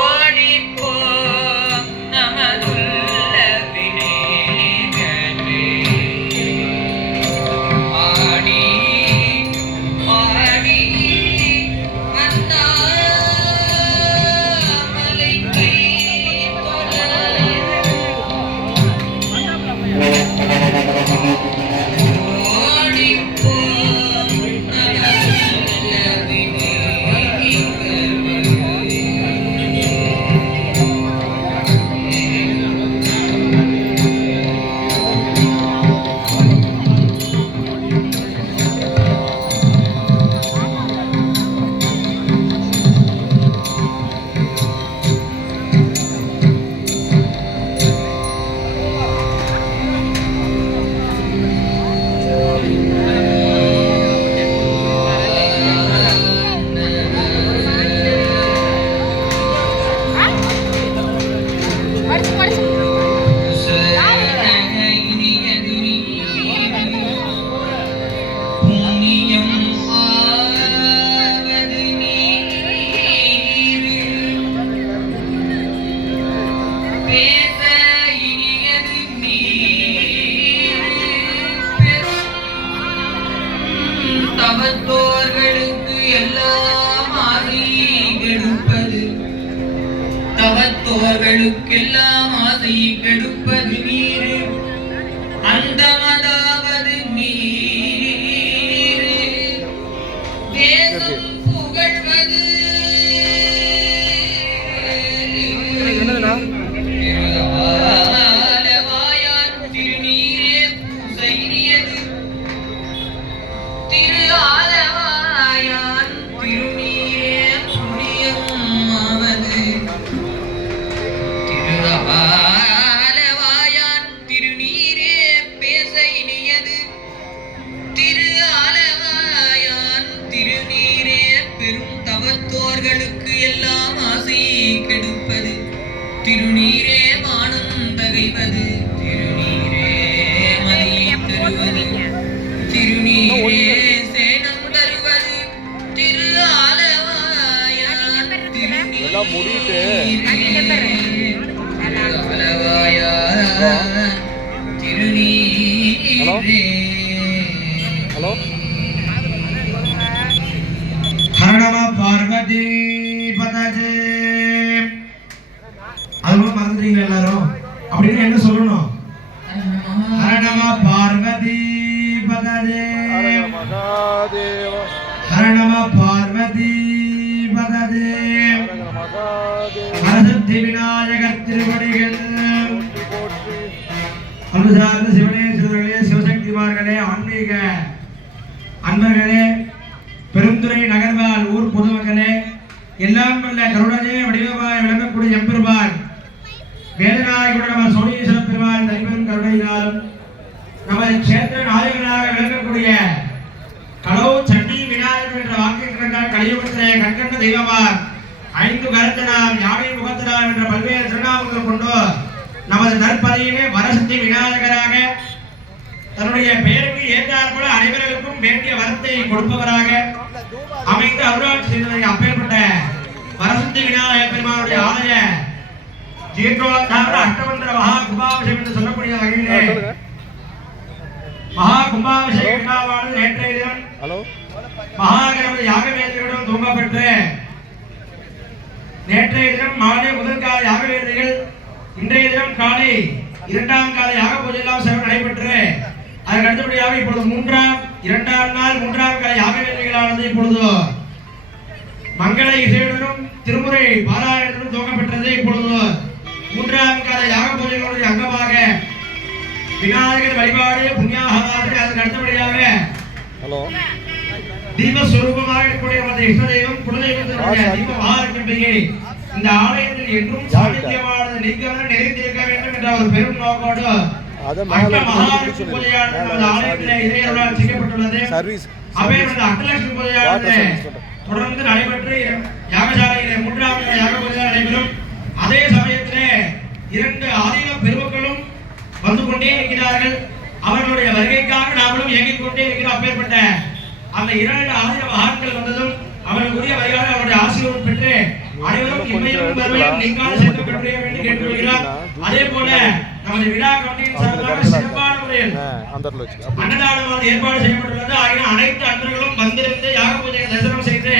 ஓடிப்போ நமதுள்ள வினை பேச இனியது தவத்தோர்களுக்கு எல்லாம் ஆசை கெடுப்பது தவத்தோர்களுக்கெல்லாம் ஆசை கெடுப்பது நீர் அந்தமதாவது நீர் தேசம் புகழ்வது தவத்தோர்களுக்கு எல்லாம் ஆசை கெடுப்பது திருநீரே வானம் பகைவது திருநீரே மதி தருவது திருநீரே சேனம் தருவது திரு ஆலவாயான் திருநீரே திருநீரே. ஹலோ ஹரணம பார்வதி பதஜே. அதுவும் மறந்துட்டீங்க எல்லாரும். அப்படின்னு என்ன சொல்லணும்? ஹரணம பார்வதி பதஜே. ஹரணம பார்வதி பதஜே. ஹரசக்தி விநாயகர் திருவடிகள். அன்புசார்ந்த சிவனே சிவர்களே சிவசக்திமார்களே ஆன்மீக அன்பர்களே பெருந்துறை நகர்வால் ஊர் பொதுமக்களே எல்லாம் வல்ல கருணனே வடிவமாய் விளங்கக்கூடிய எம்பெருமான் வேதநாயகுடன் நம்ம சோழீஸ்வர பெருமாள் தனிப்பெரும் கருணையினாலும் நமது சேத்திர நாயகனாக விளங்கக்கூடிய கடவு சண்டி விநாயகர் என்ற வாக்கியங்கள் கலியுகத்திலே கண்கண்ட தெய்வமார் 5 கரத்தனாம் யானை முகத்தனாம் என்ற பல்வேறு திருநாமங்கள் கொண்டு நமது நற்பதியிலே வரசக்தி விநாயகராக தன்னுடைய பெயருக்கு ஏற்றார் போல அனைவருக்கும் வேண்டிய வரத்தை கொடுப்பவராக அமைந்து அருளாட்சி செய்ததை அப்பேற்பட்ட வரசக்தி விநாயகர் பெருமானுடைய ஆலய ஜீர்ணோத்தார அஷ்டமந்திர மகா கும்பாபிஷேகம் என்று சொல்லக்கூடிய வகையிலே மகா கும்பாபிஷேக விழாவானது நேற்றைய தினம் மகாகணபதி யாகவேதிகளுடன் துவங்கப்பட்டு நேற்றைய தினம் மாலை முதல் கால யாகவேதிகள் இன்றைய தினம் காலை 2ஆம் கால யாக பூஜை எல்லாம் சிறப்பு நடைபெற்று அதற்கு அடுத்தபடியாக இப்பொழுது 2ஆம் நாள் 3ஆம் கால யாக வேலைகளானது இப்பொழுது மங்கள இசையுடனும் திருமுறை பாராயணத்துடன் துவங்கப்பட்டது. இப்பொழுது 3ஆம் கால யாக பூஜைகளுடைய அங்கமாக விநாயகர் வழிபாடு புண்ணியாகாரம் அதற்கு அடுத்தபடியாக தீபஸ்வரூபமாக இருக்கக்கூடிய நமது இஷ்ட தெய்வம் குலதெய்வத்தினுடைய தீப மகாலட்சுமியை இந்த ஆலயத்தில் என்றும் சாநித்தியமானது நீங்காமல் நிறைந்திருக்க வேண்டும் என்ற ஒரு பெரும் நோக்கோடு அஷ்டமகாலட்சுமி பூஜையானது நமது ஆலயத்திலே இறையருளால் செய்யப்பட்டுள்ளது. அப்பேற்பட்ட அஷ்டலட்சுமி பூஜையானது தொடர்ந்து நடைபெற்று யாகசாலையிலே 3ஆம் யாக பூஜை நடைபெறும். அதே சமயத்திலே 2 ஆதீன பெருமக்களும் வந்து கொண்டே இருக்கிறார்கள். அவர்களுடைய வருகைக்காக நாமளும் இயங்கிக் கொண்டே இருக்கிறோம். அப்பேற்பட்ட அந்த 2 ஆதீன மகான்கள் வந்ததும் அவர்களுக்குரிய வகையாக அவருடைய ஆசீர்வாதம் பெற்று அனைவரும் இம்மையும் வறுமையும் நீங்காத சேர்த்து பெற்ற வேண்டும் கேட்டுக்கொள்கிறார். அதே போல நமது விழா கமிட்டியின் சார்பாக சிறப்பான முறையில் அன்னதானமானது ஏற்பாடு செய்யப்பட்டுள்ளது. ஆகிய அனைத்து அன்பர்களும் வந்திருந்து யாக பூஜையை தரிசனம் செய்து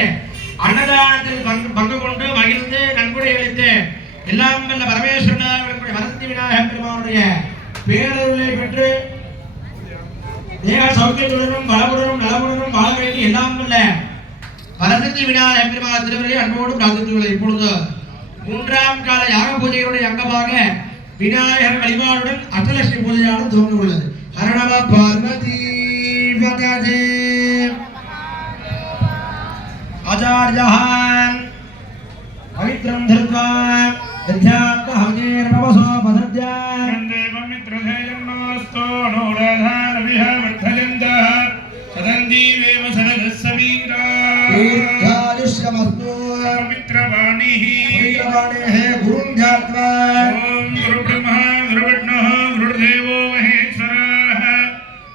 அன்னதானத்தில் பங்கு கொண்டு மகிழ்ந்து நன்கொடை அளித்து எல்லாம் வல்ல பரமேஸ்வரனுடைய வரசக்தி விநாயகர் பெருமானுடைய பேரருளை பெற்று தேக சௌக்கியத்துடனும் வளமுடனும் நலமுடனும் வாழ வேண்டி எல்லாம் வல்ல வரசக்தி விநாயகர் பெருமாள் திருவரை அன்போடு பிரார்த்தித்துள்ளது. இப்பொழுது 3ஆம் கால யாக பூஜைகளுடைய அங்கமாக விநாயகர் வழிபாடுடன் அஷ்டலட்சுமி பூஜையானது துவங்க உள்ளது. ஹரணம பார்வதி பதஜே. ஆச்சார்யான் பவித்ரம் தர்த்வா வித்யாத்ம ஹவிர் நமசோ பதத்யான் தேவம் மித்ரதேயம் நமஸ்தோ நோரதான விஹ வர்த்தயந்தா சதந்தீவேவ சனதஸ்ஸவீரா தீர்காயுஷ்யமஸ்து மித்ரவாணிஹி மித்ரவாணிஹே குரும் ஞாத்வா ஓம் குரு பிரம்மா குரு விஷ்ணு குரு தேவோ மகேஸ்வரः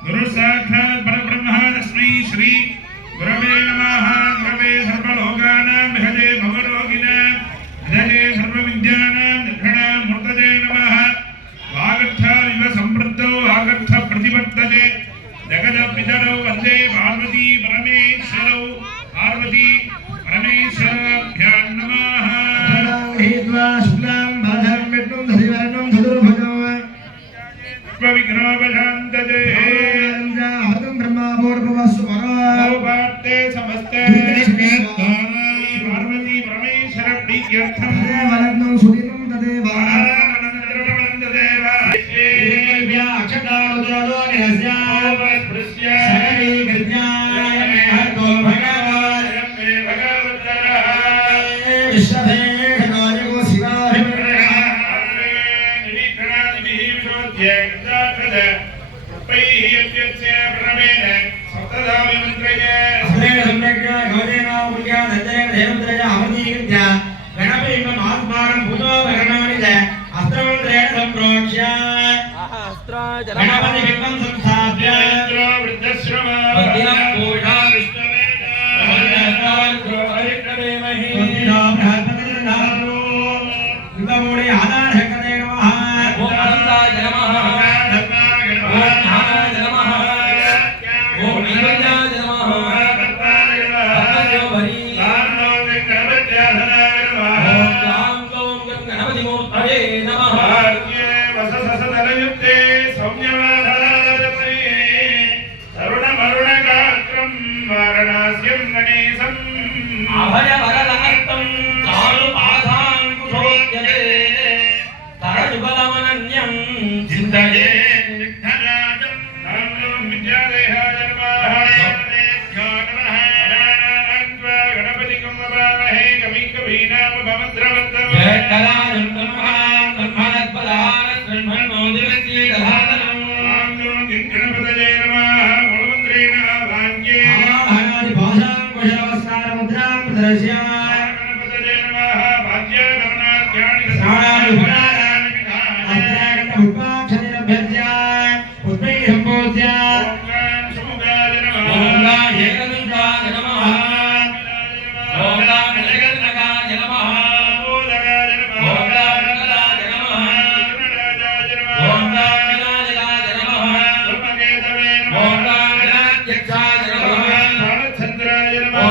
குரு சாக்ஷாத் பரபிரம்ம தஸ்மை ஸ்ரீ குரவே நமः. குரவே சர்வலோகானாம் விஹதே பவரோகிணாம் விஹதே சர்வவித்யானாம் தக்ஷணாம் மூர்த்ததே जगदपितरौ वन्दे पार्वती परमेश्वरौ पार्वती परमेश्वराभ्यां नमः हेत्वा शुक्लां भरधरं विष्णुं धरिवर्णं चतुर्भुजं विघ्नोपशान्तये हतं ब्रह्मा भूर्भुवस्सु भगवते समस्त पार्वती परमेश्वर प्रीत्यर्थं वरदं सुदिनं तदेव गणपति विद्वं संस्थाप्य वृद्धश्रवा पूजा विष्णुवेदमहि विदमोड़े आधार कदे नमः ओम आनंदाय नमः ओम ध्यानाय नमः ओम निरंजनाय नमः भरी ओम राम ओम गणपति मूर्तये नमः अभय वरदहस्तं चारुपादाङ्कुशोद्यते तरजुगलमनन्यं चिन्तये विघ्नराजं नामं विद्यादेहाय नमः गणपतिं ववामहे कविं कवीनां भवद्रवन्तम् जयकलायं ब्रह्मणां ब्रह्मणस्पदानं ब्रह्मणोदिवस्य दधातनं गणपतये नमः मूलमन्त्रेण भाग्ये गणपतये नमः भाग्य गमनाध्यानि सुमुखाय नमः ओम गायेकविंदाय नमः ओम गायेकनगाय नमः ओदगाय नमः ओम गायकलाय नमः गणराजाय नमः ओम गायनाजलाय नमः धर्मकेतवे नमः ओम गायनाध्यक्षाय नमः भारतचन्द्राय नमः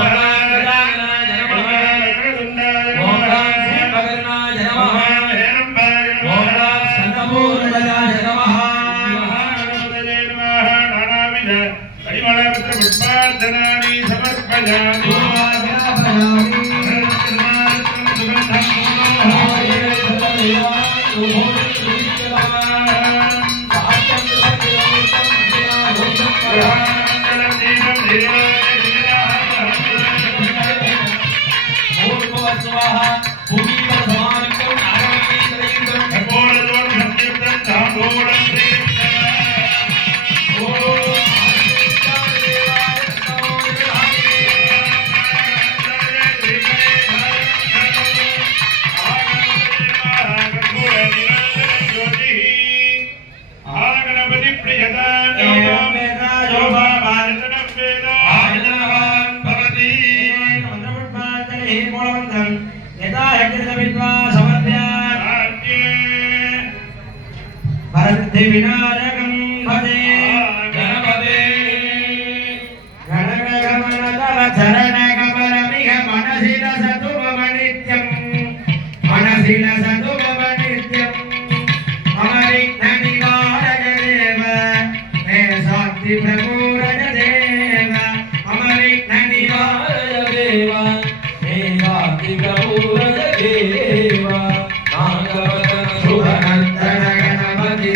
विनायकं भजे गणपते गणगमनतव चरणकमलमिह मनसि लसतु मम नित्यं मनसि लसतु मम नित्यं मम विघ्ननिवारक देव मे शान्ति प्रपूरक देव मम विघ्ननिवारक देव मे शान्ति प्रपूरक देव नागवदन शुभनन्दन गणपति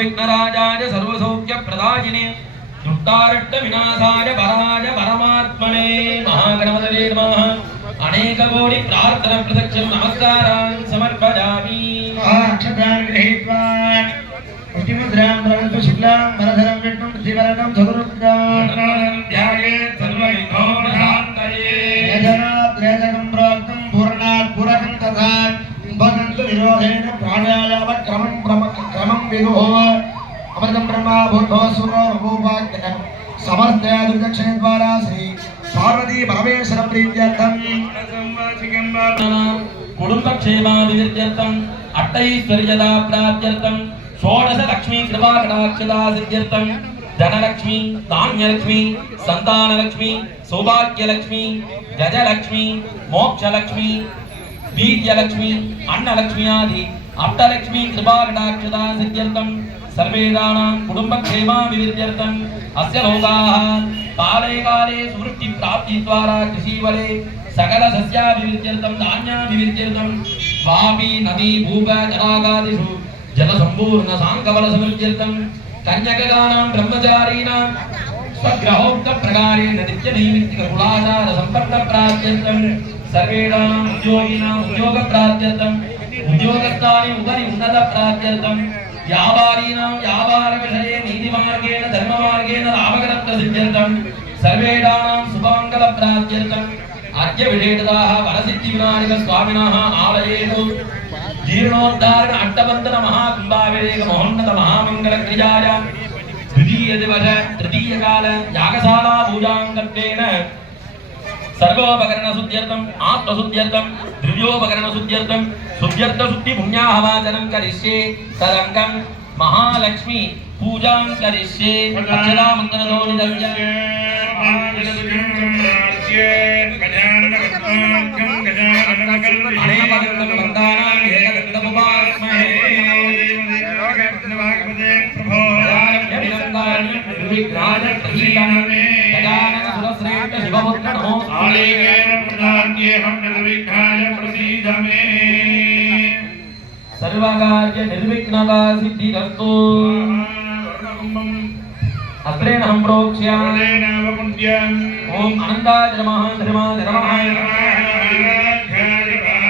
विघ्नराजाय सर्वसौख्यप्रदायिने दुष्टारट्ट विनाशाय पराय परमात्मने महागणपतये नमः। अनेककोटि प्रार्थना प्रदक्षिण नमस्कारान् समर्पयामि। अक्षतान् गृहीत्वा मुष्टिमुद्रां प्रवन्तु शुक्लां वरधरं विष्णुं श्रीवरदं चतुर्भुजां ध्यायेत् सर्वविघ्नोपशान्तये। यजनाद्रेजकं प्रोक्तं पूर्णात् पूरकं तथा भगन्तु निरोधेन प्राणायामः क्रमं विदुः अमृतं ब्रह्मा भूर्भुवः सुरो भूभाग्यं समस्तादुर्दक्षिणे द्वारा श्री पार्वती परमेश्वर प्रीत्यर्थं कुटुम्बक्षेमाभिवृद्ध्यर्थं अष्टैश्वर्यदा प्राप्त्यर्थं षोडश लक्ष्मी कृपा कटाक्षदा सिद्ध्यर्थं धनलक्ष्मी धान्यलक्ष्मी संतानलक्ष्मी सौभाग्यलक्ष्मी गजलक्ष्मी मोक्षलक्ष्मी वीर्यलक्ष्मी अन्नलक्ष्मी आदि अष्टलक्ष्मी कृपा कटाक्षदा सिद्ध्यर्थं सर्वेदानां कुटुम्बक्षेमाभिवृद्ध्यर्थं अस्य लोकाः काले काले सुवृष्टि प्राप्ति द्वारा कृषिवले सकल सस्याभिवृद्ध्यर्थं धान्याभिवृद्ध्यर्थं वापी नदी भूप जलागादिषु जलसम्पूर्ण साङ्गबल समृद्ध्यर्थं कन्यकानां ब्रह्मचारीणां स्वग्रहोक्त प्रकारेण नित्य नैमित्तिक कुलाचार संपन्न प्राप्त्यर्थं सर्वेषाम् उद्योगिनाम् उद्योग प्राप्त्यर्थं उद्योगस्थाने उपरि उन्नत प्राप्त्यर्थं व्यापारीणां व्यापार विषये नीतिमार्गेण धर्ममार्गेण लाभकरत्व सिद्ध्यर्थं सर्वेषां शुभमङ्गल प्राप्त्यर्थं अद्य विशेषतः वरसिद्धिविनायक स्वामिनः आलयेषु जीर्णोद्धारण अष्टबन्धन महाकुम्भाभिषेक महोन्नत महामङ्गल क्रियाय द्वितीय दिवस तृतीय काल यागशाला पूजाङ्गत्वेन सर्वोपकरण शुद्ध्यर्थं आत्मशुद्ध्यर्थं द्रव्योपकरण शुद्ध्यर्थं शुद्ध्यर्थ शुद्धि पुण्याहवाचनं करिष्ये तदङ्गं महालक्ष्मी पूजां करिष्ये अक्षदा मन्त्रतो निदव्य सर्वकार्य निर्विघ्नता सिद्धिरस्तु। अस्त्रेण हम प्रोक्ष्यामि ओम अनंताय नमः धर्माय नमः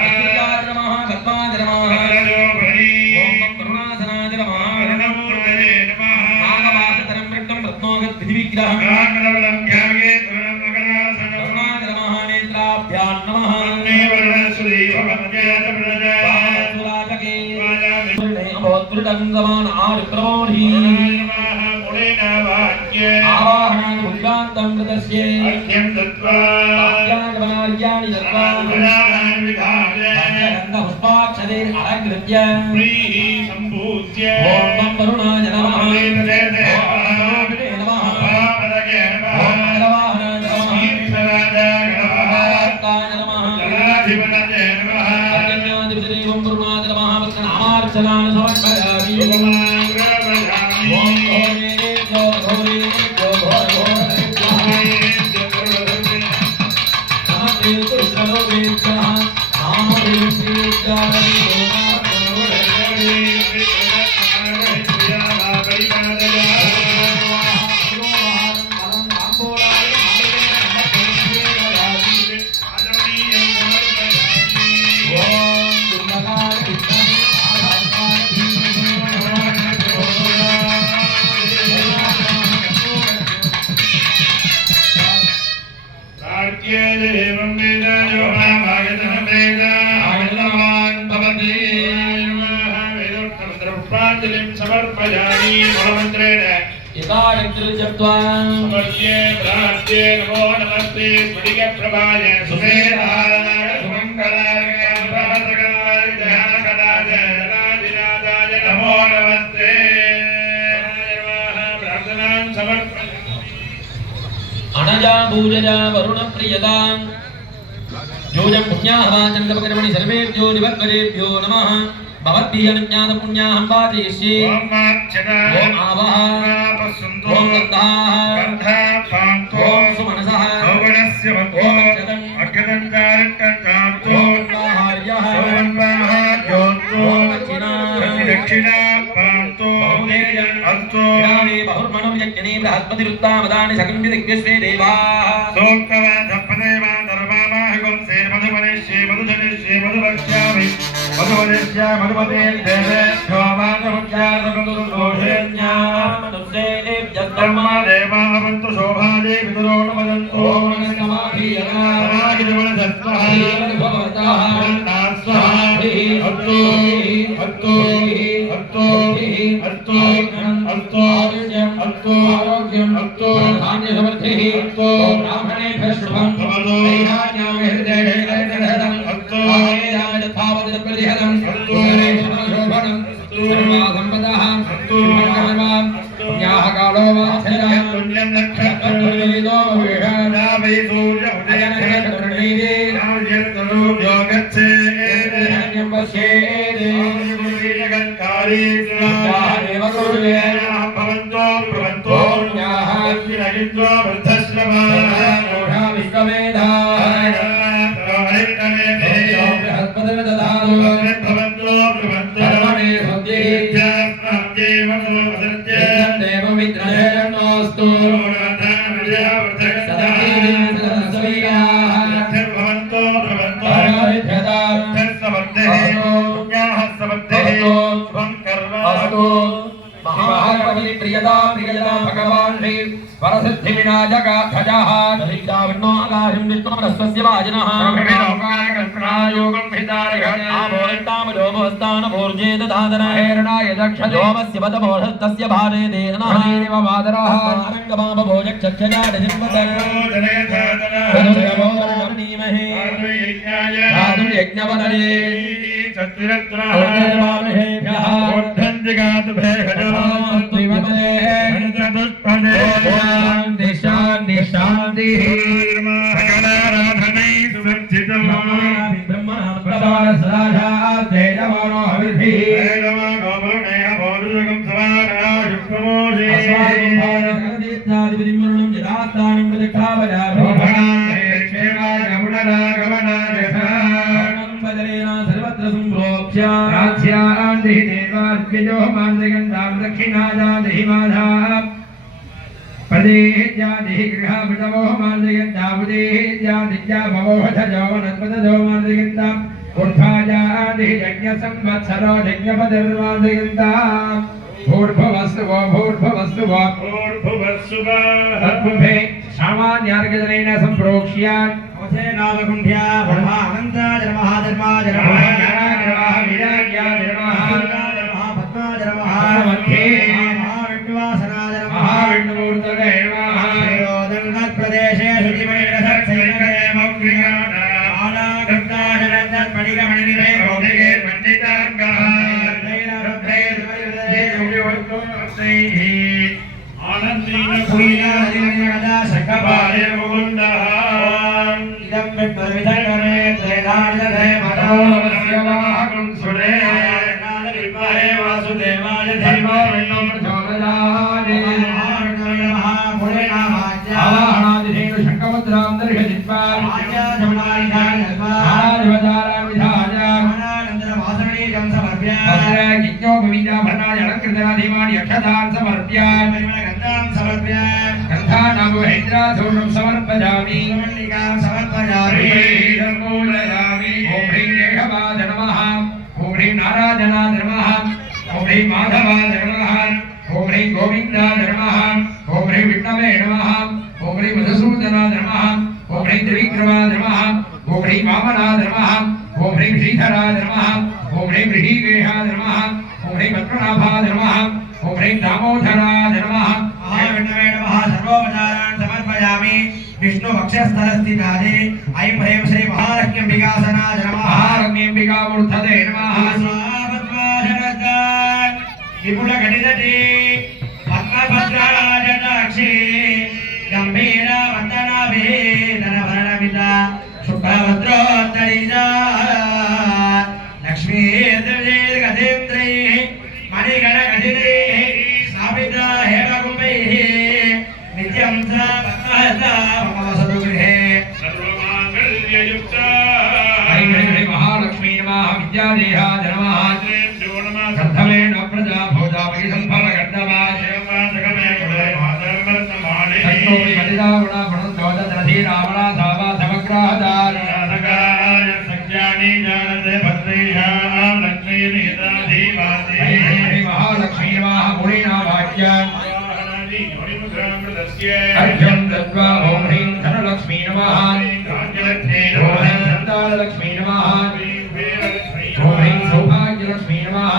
अच्युताय नमः पद्माय नमः ओम करुणासनाय नमः नागवासकरं मृतं रत्नोगत विधिविग्रहं करुणाय नमः नेत्राभ्यां नमः भवद्वृतं आरुप्रमोढी आवाहनानि भुक्तान्तं कृतस्य अत्यं दत्वा वाक्यानि दत्वा पुष्पाक्षरे अलङ्कृत्य प्रीः सम्पूज्य ॐ तं वरुणाय नमः ॐ वेददेवाय सर्वोपदे नमः महापदगे नमः ॐ नरवाहनाय नमः शीर्षराजाय नमः भक्ताय नमः जनाधिपतये नमः अज्ञाधिपतिदेवं वरुणाय नमः वक्रनामार्चनाय समर्पयामि उमाङ्गमयामि ॐ घोरेभ्यो घोरेभ्यो घोरघोरेभ्यः नमस्ते कृष्णलोकेभ्यः नामदेव्येभ्यः समर्पयामि महामन्त्रेण समर्प्ये प्रार्थ्ये नमो नमस्ते स्फटिकप्रभाय सुमेधाय सुमङ्गलाय प्रभसकाय दयाकराय राधिनाथाय नमो नमस्ते प्रार्थनां समर्पयामि अनजा पूजया वरुणप्रियतां योजं पुण्याहवाचन्द्रपकर्मणि सर्वेभ्यो निवर्तनेभ्यो नमः भवद्भिः अनुज्ञातपुण्याहं वाचयिष्ये ॐ माक्षदा ॐ आवः आपस्सुन्दो ॐ गन्धाः गन्धापान्तो ॐ सुमनसः औगणस्य मन्तो ॐ अक्षतम् अक्षतं चारट्टन्तान्तो ॐ आहार्यः सोमन्वाहार्योन्तो ॐ दक्षिणाः दक्षिणापान्तो बहुदेयम् अन्तो विरामे बहुर्मणं यज्ञने बृहस्पतिरुत्तामदानि सकं विदिग्विश्वे देवाः सोक्तवा धप्पदेवा धर्मामाहगं सेर्मधुमनिष्ये मधुजनिष्ये मधुवक्ष्यामि मधुवनिष्या मधुमते देवेभ्यो माधवज्ञानमनुष्येभ्यस्तम्मा देवावन्तु शोभाजे विदुरो न वदन्तु ॐ समाधिजवनसत्त्वः अस्तु अस्तु अस्तु अस्तु अस्तु अस्तु आरोग्यम् अस्तु धान्यसमृद्धिः अस्तु ब्राह्मणेभ्यः शुभं भवतु ैराज्ञामहृदयम् अस्तु यथावद्प्रतिहतम् अस्तु शोभनम् सर्वासम्पदः अस्तु पुण्याः कालो वात्सल्यः पुण्यं नक्षत्रवेदो विषादावै सूर्योदयनक्षत्रवेदे नार्यन्तरो गच्छेत् पश्येत् जगत्कारे देव कुर्वेण भवन्तो ब्रुवन्तो पुण्याः विरहित्वा वृद्धश्रमाः विश्वमेधाय प्रियदा प्रियदा भगवान् श्री वरसिद्धि विनायक ध्वजः दधिता विष्णु आकाशं विष्णुरस्य वाजिनः कल्पनायोगं हितारिहः आभोरितामलोभस्तान भोर्जे दधादन हेरणाय दक्षयोमस्य पदमोहस्तस्य भारे देनः देव मादरः अरङ्गमाम भोजक्षक्षजाडजिम्बदनीमहे साधु यज्ञवदने सत्तिरत्नाः जगातु शान्ति शान्ति सकलाराधनै सुवर्जितं ब्रह्मणो हविर्भिः गोवर्णेयं समाना युक्तमोषे अस्मादिपतिमरुणं जलास्थानं सर्वत्र सम्प्रोक्ष्य राज्यान्ति देवाद्विजो मान्द्रिगन्धां दक्षिणाजादिहि माधा प्रदेह्यादिः गृहामृतमो मान्द्रिगन्धामुदेह्यादित्या भवोहधजो वनस्पतजो मान्द्रिगन्धां ऊर्ध्वाजादिः यज्ञसंवत्सरो यज्ञपदर्मान्द्रिगन्धां भूर्भुवस्सुवो भूर्भुवस्सुवो भूर्भुवस्सुवो तद्भुभे सामान्यार्गजनेन सम्प्रोक्ष्य नालकुण्ठ्या ब्रह्मा अनन्ताय नमः धर्माय नमः वीराज्ञाय नमः पद्माय नमः मध्ये महाविष्णुवासनाय नमः महाविष्णुमूर्तये नमः श्रीयोदन्नप्रदेशे शुचिमणिरसत्सेनकये मौक्रियाण आलागन्धाय रत्नमणिगमणिनिरे ஆனந்தீன புரியாதினகதா சக்கபாலே முகுந்தஹ இதம் பெற்றவிதகமே த்ரைதானிதே மனோரஸ்யவாஹம் சுரே நாத வித்மஹே வாசுதேவாய தர்மோ தீமஹி விண்ணோ பிரச்சோதயாதே புரே நாமாஜ்யா ஆவாஹனாதிதேனு சங்கமுத்ராம் தர்ஷதித்வார் ஆஜ்யா ஜமனாயிதாய ஆராஜவதாராம் விதாஜாம் ஆனந்தர வாசனீகம் சமர்ப்ய வஸ்ர யஜ்ஞோபவீஜாபரணாய அலங்கிருதனாதீமானி அக்ஷதான் சமர்ப்யாமி கந்தாம் சமர்ப்ய கந்தாநாம் ஹைத்ராசூர்ணம் சமர்ப்பயாமி மல்லிகாம் சமர்ப்பயாமி மூலயாமி ஓம் ஹ்ரீம் ஏகவாத நமः ஓம் ஹ்ரீம் நாராயணாய நமः ஓம் ஹ்ரீம் மாதவாய நமः ஓம் ஹ்ரீம் கோவிந்தாய நமः ஓம் ஹ்ரீம் விஷ்ணவே நமः ஓம் ஹ்ரீம் மதுசூதனாய நமः ஓம் ஹ்ரீம் திரிவிக்ரமாய நமः ஓம் ஹ்ரீம் வாமனாய நமः ஓம் ஹ்ரீம் ஸ்ரீதராய நமः ஓம் ஹ்ரீம் ரிஷிகேஷாய நமः ஓம் ஹ்ரீம் பத்மநாபாய நமः ஓம் ஹ்ரீம் தாமோதராய நமः महाविष्णवे नमः सर्वोपचारान् समर्पयामि विष्णु वक्षस्थलस्थितादि ऐं ह्रीं श्री महालक्ष्म्यम्बिकासनाय नमः महालक्ष्म्यम्बिकामूर्तये नमः स्वापद्माशरदान् विपुलगणितटे पद्मभद्राजटाक्षी गम्भीरवन्दनाभिः धनभरणमिता शुभ्रभद्रोत्तरीजा लक्ष्मीर्दिर्गजेन्द्रैः मणिगणगजिनैः स्थापिता हेमकुम्भैः नित्यं च पद्महस्ता मम वसतु गृहे सर्वमाङ्गल्ययुक्ता ऐं ह्रीं महालक्ष्मी नमः विद्यादेहाय नमः कथमेन प्रजा भोजामि सम्भवगर्धवाय तन्नोमि मदिदावणा गुणोद्योतधि रावणा सावा समग्राधार ऐं ह्रीं महालक्ष्मी नमः मुनिना वाक्यान् अर्घ्यं दत्त्वा ॐ ह्रीं धनलक्ष्मी नमः ॐ ह्रीं सन्तानलक्ष्मी नमः ॐ ह्रीं सौभाग्यलक्ष्मी नमः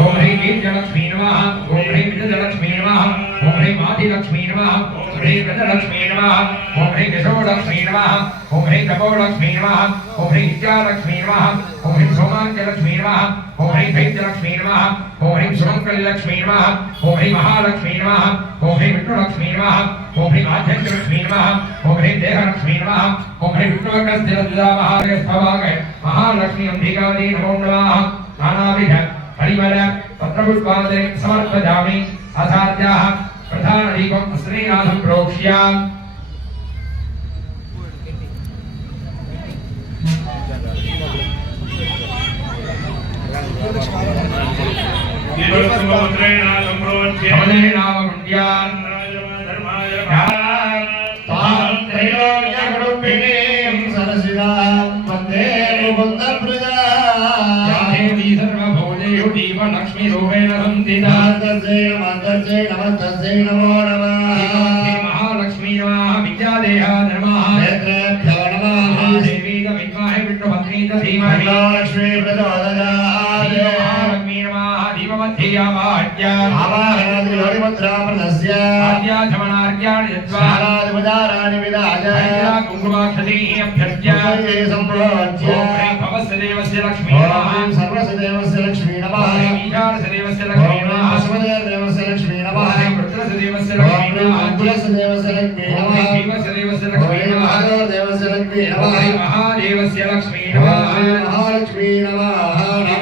ॐ ह्रीं वीर्यलक्ष्मी नमः ॐ ह्रीं विजयलक्ष्मी नमः ॐ ह्रीं आदिलक्ष्मी नमः ॐ ह्रीं गजलक्ष्मी नमः ॐ ह्रीं यशोलक्ष्मी नमः ॐ ह्रीं तपोलक्ष्मी नमः ॐ ह्रीं विद्यालक्ष्मी नमः ॐ ह्रीं सौभाग्यलक्ष्मी नमः ॐ ह्रीं दैत्यलक्ष्मी नमः ॐ ह्रीं सुमङ्गललक्ष्मी नमः ॐ ह्रीं महालक्ष्मी नमः ॐ ह्रीं विष्णुलक्ष्मी नमः ॐ ह्रीं आद्यलक्ष्मी नमः ॐ ह्रीं देहलक्ष्मी नमः ॐ ह्रीं विष्णुवकस्थिरद्विधामहारस्वभागे महालक्ष्मी अंबिकायै नमो नमः नानाविध परिमल पत्रपुष्पादे समर्पयामि असाध्याः प्रधानदीपं श्रीनाथं प्रोक्ष्यामि भवने नाम गुण्ड्यान् तां त्रैलोक्यगुरुपिणीं सरसिदां वन्दे मुकुन्दप्रियां देवी सर्वभूतेषु दीपलक्ष्मीरूपेण संस्थिता नमस्तस्यै नमो नमः महालक्ष्मी नमः विद्यादेहाय नमः नेत्रेभ्यो नमः देवी विद्महे विष्णुपत्नी च धीमहि लक्ष्मी प्रचोदयात् महालक्ष्मी नमः दीपमध्ययामाह्याम् आवाहनादिलोलिमुद्राप्रदस्य आद्याचमनार्घ्याणि यद्वा स्नानादिपचाराणि विराज कुङ्कुमाक्षतैः अभ्यर्च्य मुखैः सम्प्रोच्य ॐ ह्रीं भवस्य देवस्य लक्ष्मी ॐ नमः सर्वस्य देवस्य लक्ष्मी ॐ नमः ह्रीं ईशानस्य देवस्य ॐ लक्ष्मी नमः वसुदेव देवस्य लक्ष्मी ॐ नमः ह्रीं रुद्रस्य देवस्य ॐ लक्ष्मी नमः कुलस्य देवस्य लक्ष्मी ॐ नमः ह्रीं भीमस्य देवस्य ॐ लक्ष्मी नमः महादेव देवस्य लक्ष्मी ॐ ह्रीं नमः महादेवस्य लक्ष्मी ॐ नमः महालक्ष्मी नमः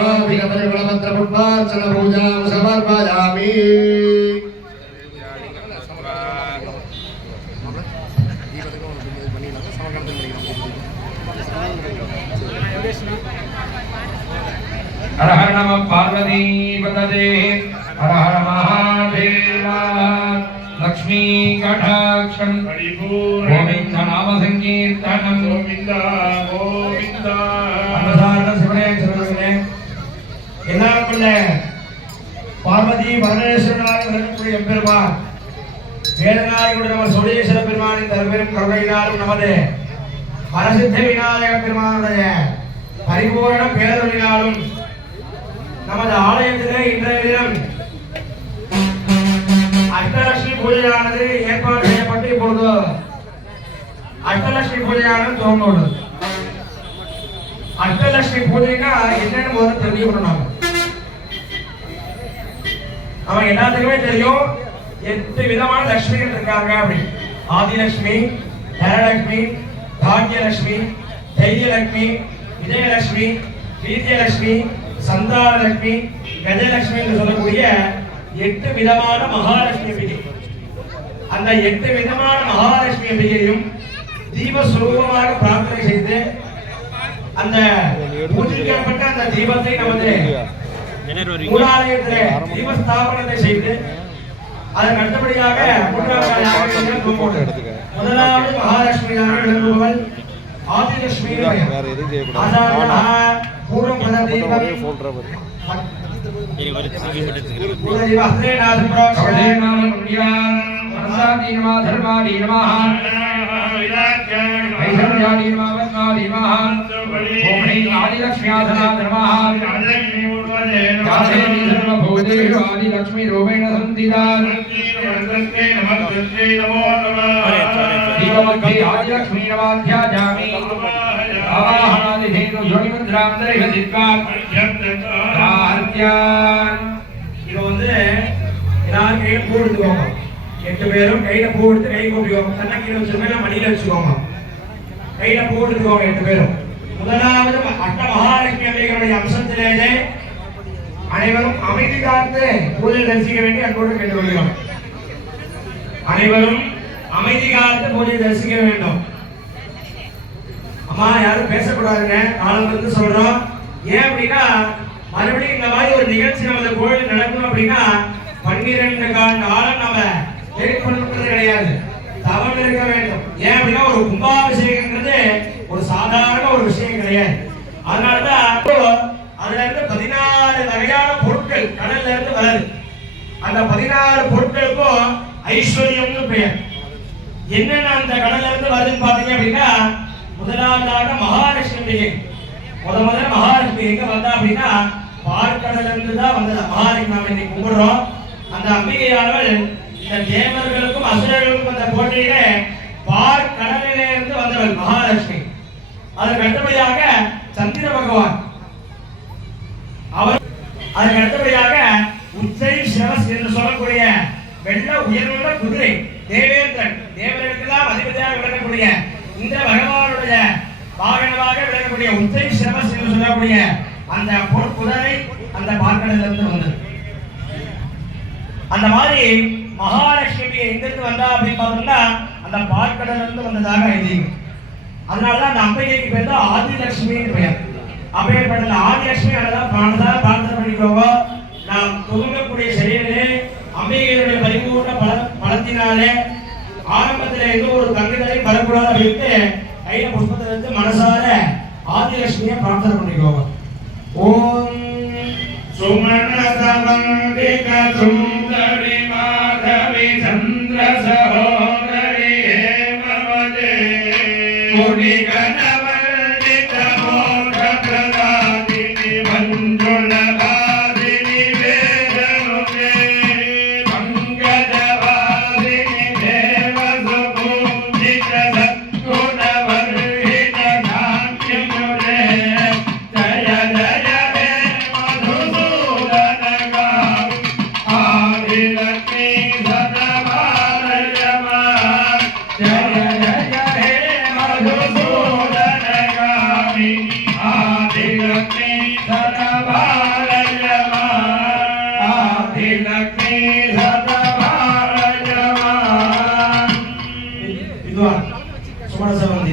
नवविधपरिमलपत्रपुष्पार्चनपूजां समर्पयामि हर हर नमः पार्वती पतये हर हर महादेव लक्ष्मी कटाक्षं गोविंद नाम संकीर्तनं பார்வதி பரமேஸ்வரனாக விளங்கக்கூடிய எம்பெருமான் வேதநாயகுடைய நமது சுடேஸ்வர பெருமானின் தற்பெரும் கருணையினாலும் நமது பரசித்த விநாயக பெருமானுடைய பரிபூரண பேரொழினாலும் நமது ஆலயத்திலே இன்றைய தினம் அஷ்டலட்சுமி பூஜையானது ஏற்பாடு செய்யப்பட்டு இப்பொழுது அஷ்டலட்சுமி பூஜையானது துவங்குள்ளது. அஷ்டலட்சுமி பூஜைனா என்னன்னு முதல்ல தெரிஞ்சுக்கணும். நம்ம எல்லாத்துக்குமே தெரியும் 8 விதமான லட்சுமிகள் இருக்காங்க அப்படின்னு. ஆதிலட்சுமி, தனலட்சுமி, பாக்யலட்சுமி, தைரியலட்சுமி, விஜயலட்சுமி, வீரியலட்சுமி, சந்தானலட்சுமி, கஜலட்சுமி என்று சொல்லக்கூடிய 8 விதமான மகாலட்சுமி அம்பிகை. அந்த 8 விதமான மகாலட்சுமி அம்பிகையும் தீபஸ்வரூபமாக பிரார்த்தனை செய்து அந்த பூஜிக்கப்பட்ட அந்த தீபத்தை நமது மூலாலயத்திலே தீபஸ்தாபனத்தை செய்து அதற்கு அடுத்தபடியாக முதலாவது மகாலட்சுமியாக விளங்குபவள் ஆதிலட்சுமி. பூர்வம் आदिलक्ष्मी रूपेण संस्थितान् दीपमध्ये आदिलक्ष्मी नमाध्यायामि आवाहनादिधेनु योनिमुद्रां दर्शयित्वान् प्रार्थ्यान्. இது வந்து எல்லாரும் கையில பூ எடுத்துக்கோங்க. 8 பேரும் கையில பூ எடுத்து கை கூப்பிடுவோம். தன்னை கீழே வச்சுக்கோங்க, மடியில வச்சுக்கோங்க. கையில பூ எடுத்துக்கோங்க 8 பேரும். முதலாவது அஷ்ட மகாலட்சுமி அம்பிகையுடைய அம்சத்திலேயே அனைவரும் அமைதி காத்து பூஜை தரிசிக்க வேண்டி அன்போடு கேட்டுக்கொள்கிறோம். அனைவரும் அமைதி காத்து பூஜை தரிசிக்க வேண்டும். அம்மா யாரும் பேசக்கூடாதுங்க, காலம் வந்து சொல்றோம். ஏன் அப்படின்னா மறுபடியும் இந்த மாதிரி ஒரு நிகழ்ச்சி நமது கோயில் நடக்கணும் அப்படின்னா 12 காலம் நம்ம ஏற்படுத்துறது கிடையாது, தவறு இருக்க வேண்டும். ஏன் அப்படின்னா ஒரு கும்பாபிஷேகங்கிறது ஒரு சாதாரண ஒரு விஷயம் கிடையாது. அதனாலதான் அதுல இருந்து 14 வகையான பொருட்கள் கடல்ல இருந்து வருது. அந்த 14 பொருட்களுக்கும் ஐஸ்வர்யம்னு பெயர். என்னென்ன அந்த கடல்ல இருந்து வருதுன்னு பாத்தீங்க அப்படின்னா முதலாவதாக மகாலட்சுமி அம்பிகை. முதல்ல மகாலட்சுமி எங்க வந்தா அப்படின்னா பார்க்கடல இருந்து தான் வந்தது. மகாலட்சுமி நாம இன்னைக்கு கும்பிடுறோம். அந்த அம்பிகையானவள் இந்த தேவர்களுக்கும் அசுரர்களுக்கும் அந்த போட்டியில பார்க்கடலிலே இருந்து வந்தவள் மகாலட்சுமி. அதற்கு அடுத்தபடியாக சந்திர பகவான் அவர். அதற்கு அடுத்தபடியாக உச்சை சிரஸ் என்று சொல்லக்கூடிய வெள்ள உயர்வுள்ள குதிரை தேவேந்திரன், தேவர்களுக்கெல்லாம் அதிபதியாக விளங்கக்கூடிய இந்திர பகவானுடைய வாகனமாக விளங்கக்கூடிய உச்சை சிரஸ் என்று சொல்லக்கூடிய அந்த பொற்குதிரை அந்த பார்க்கடலிலிருந்து வந்தது. அந்த மாதிரி மகாலட்சுமி எங்கிருந்து வந்தா அப்படின்னு பார்த்தோம்னா அந்த பார்க்கடலிலிருந்து வந்ததாக ஐதீகம். அதனாலதான் அந்த அம்பிகைக்கு பேர் தான் ஆதிலட்சுமின்னு பெயர். அப்பேற்பட்ட ஆதிலட்சுமி அதெல்லாம் பிரார்த்தனை பண்ணிக்கோங்க. நாம் துவங்கக்கூடிய செயலிலே அம்பிகையுடைய பரிபூர்ண பலத்தினாலே ஆரம்பத்தில் எந்த ஒரு தங்குதலை வரக்கூடாது அப்படின்ட்டு கையில புஷ்பத்தை வச்சு மனசார ஆதிலட்சுமியை பிரார்த்தனை பண்ணிக்கோங்க. ஓம் சுமனதமந்திக சுந்தரி மாதவி சந்திர சகோதரி ஹேமவதே முனி கணவந்தித மோக பிரதாதினி மஞ்சுளவாதினி வேதனுதே பங்கஜவாதினி தேவசுபூஜித சத்குணவர்ஹித நாட்யமுரே ஜய ஜய ஹே மதுசூதனகா ஆதிலக்ஷ்மி சதபாலயமா ஜய ஜய ஹே மதுசூதனகாமி ஆதிலக்ஷ்மி சதபாலயமா ஆதிலக்ஷ்மி சதபாலயமா. வித்வான் சுமண சம்பந்தி